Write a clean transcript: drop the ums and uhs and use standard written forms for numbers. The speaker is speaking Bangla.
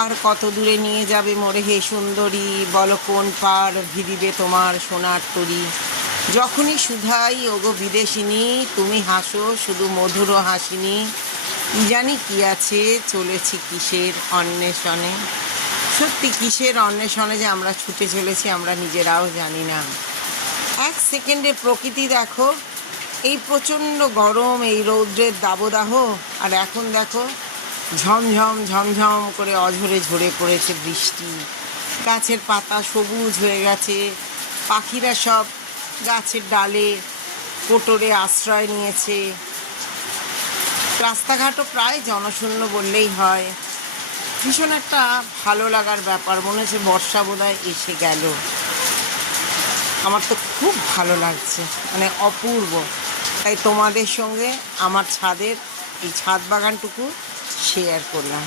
আর কত দূরে নিয়ে যাবে মোরে হে সুন্দরী, বলো কোন পার ভিদিবে তোমার সোনার তরী। যখনই শুধাই ওগো বিদেশিনী, তুমি হাসো শুধু মধুর হাসিনী। কি জানি কি আছে, চলেছি কিসের অন্বেষণে। সত্যি কিসের অন্বেষণে যে আমরা ছুটে চলেছি আমরা নিজেরাও জানি না। এক সেকেন্ডে প্রকৃতি দেখো, এই প্রচণ্ড গরম, এই রৌদ্রের দাবদাহ, আর এখন দেখো ঝমঝম ঝমঝম করে অঝরে ঝরে পড়েছে বৃষ্টি। গাছের পাতা সবুজ হয়ে গেছে, পাখিরা সব গাছের ডালে কোটরে আশ্রয় নিয়েছে। রাস্তাঘাটও প্রায় জনশূন্য বললেই হয়। ভীষণ একটা ভালো লাগার ব্যাপার, মনে হচ্ছে বর্ষা বোধহয় এসে গেল। আমার তো খুব ভালো লাগছে, মানে অপূর্ব। তাই তোমাদের সঙ্গে আমার ছাদের এই ছাদ বাগানটুকু শেয়ার করলাম।